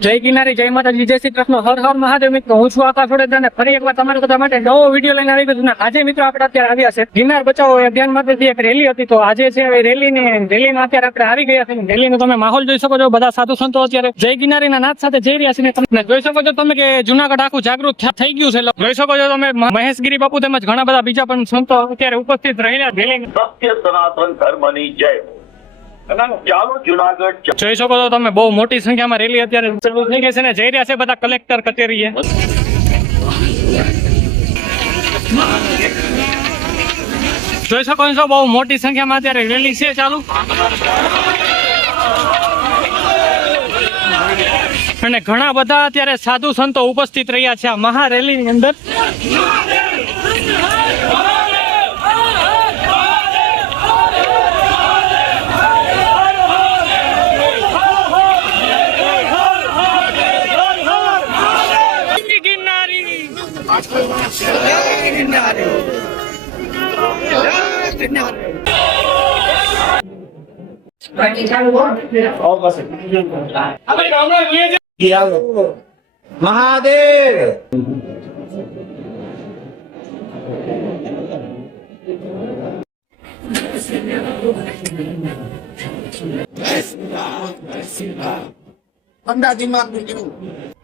જય ગિરનારી, જય માતાજી, જય શ્રી કૃષ્ણ, હર હર મહાદેવ. મિત્રો હું છું આકાશ વડોદરા અને ફરી એકવાર તમારા બધા માટે નવો વિડીયો લઈને આવી ગયો. આજે મિત્રો આપણે અત્યારે આવ્યા છે ગિરનાર બચાવો અભિયાન માટે એક રેલી હતી, તો આજે છે રેલીમાં અત્યારે આપણે આવી ગયા છે. રેલીનો તમે માહોલ જોઈ શકો છો, બધા સાધુ સંતો અત્યારે જય ગિરનારીના નાદ સાથે જઈ રહ્યા છે. તમે જોઈ શકો છો તમે કે જુનાગઢ આખું જાગૃત થઈ ગયું છે. જોઈ શકો છો તમે મહેશગીરી બાપુ તેમજ ઘણા બધા બીજા પણ સંતો અત્યારે ઉપસ્થિત રહેલા રેલી. સત્ય સનાતન ધર્મની જય. ચાલો જુનાગઢ જોઈ શકો છો તમે બહુ મોટી સંખ્યામાં રેલી અત્યારે શરૂ થઈ ગઈ છે ને જઈ રહ્યા છે બધા કલેક્ટર કચેરીએ. જોઈ શકો છો બહુ મોટી સંખ્યામાં અત્યારે રેલી છે ચાલુ, અને ઘણા બધા અત્યારે સાધુ સંતો ઉપસ્થિત રહ્યા છે આ મહારેલીની અંદર. મહાદેવ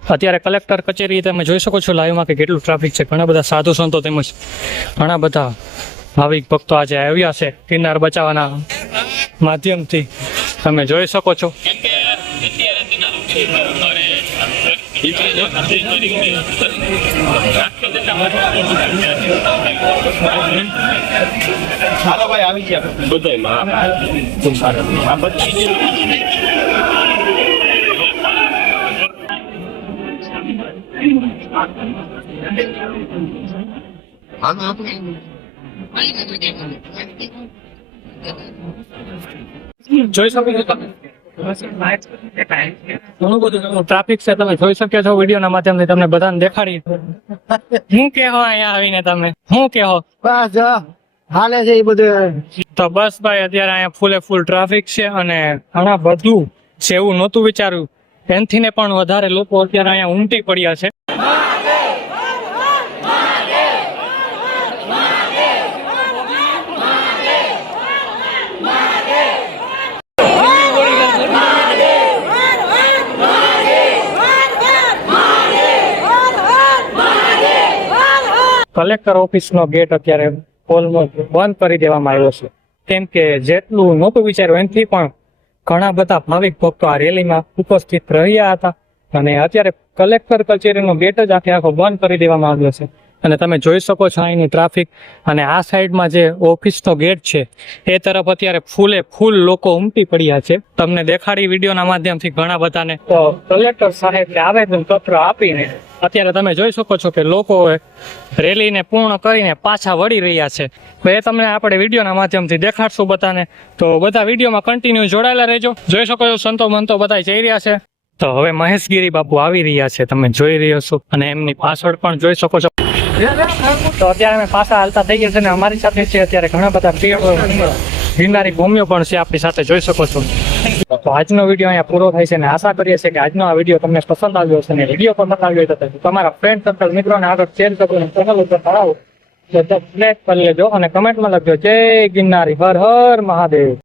અત્યારે કલેક્ટર કચેરી તમે જોઈ શકો છો લાઈવમાં કે કેટલું ટ્રાફિક છે. ઘણા બધા સાધુ સંતો તેમજ ઘણા બધા ભાવિક ભક્તો આજે આવ્યા છે ગિરનાર બચાવવાના માધ્યમથી, તમે જોઈ શકો છો. જોઈ શકો છો તમે ઘણું બધું ટ્રાફિક છે, તમે જોઈ શકો છો વિડીયોના માધ્યમથી તમને બધાને દેખાડી. હું કેહો અહીંયા આવીને તમે હું કેહો બસ હાલે છે એ બધું. તો બસ ભાઈ અત્યારે અહીંયા ફૂલે ફૂલ ટ્રાફિક છે અને ઘણા બધું છે એવું નહોતું વિચાર્યું એનથી ને પણ વધારે લોકો અત્યારે અહીંયા ઉમટી પડ્યા છે. કલેક્ટર ઓફિસનો ગેટ અત્યારે ઓલમોસ્ટ બંધ કરી દેવામાં આવ્યો છે, કેમ કે જેટલું નહોતું વિચાર્યું એનાથી પણ ઘણા બધા ભાવિક ભક્તો આ રેલીમાં ઉપસ્થિત રહ્યા હતા અને અત્યારે કલેક્ટર કચેરીનો ગેટ જ આખો બંધ કરી દેવામાં આવ્યો છે. અને તમે જોઈ શકો છો અહીંની ટ્રાફિક, અને આ સાઈડમાં જે ઓફિસનો ગેટ છે એ તરફ અત્યારે ફૂલે ફૂલ લોકો ઉમટી પડ્યા છે. તમને દેખાડી વિડીયોના માધ્યમથી ઘણા બધાને તો કલેક્ટર સાહેબને આવેદન પત્ર આપીને અત્યારે તમે જોઈ શકો છો કે લોકો રેલીને પૂર્ણ કરીને પાછા વળી રહ્યા છે. તો એ તમને આપણે વિડીયોના માધ્યમથી દેખાડશું બધાને, તો બધા વિડીયોમાં કન્ટિન્યુ જોડાયેલા રહેજો. જોઈ શકો છો સંતો મંતો બધા જઈ રહ્યા છે. તો હવે મહેશગીરી બાપુ આવી રહ્યા છે, તમે જોઈ રહ્યો છો, અને એમની પાછળ પણ જોઈ શકો છો. તો અત્યારે અમે પાછા હાલતા થઈ ગયા છે ને અમારી સાથે છે અત્યારે ઘણા બધા ગિરનારી ભૂમિઓ પણ છે આપણી સાથે, જોઈ શકો છો. તો આજનો વિડીયો અહીંયા પૂરો થાય છે અને આશા કરીએ છીએ કે આજનો આ વિડીયો તમને પસંદ આવ્યો છે, અને વિડીયો પણ પસંદ આવ્યો તો તમારા ફ્રેન્ડ સર્કલ મિત્રોને આગળ શેર કરજો અને ચેનલ ઉપર ધરાવો તો સબસ્ક્રાઇબ કરી લેજો અને કમેન્ટમાં લખજો જય ગિરનારી, હર હર મહાદેવ.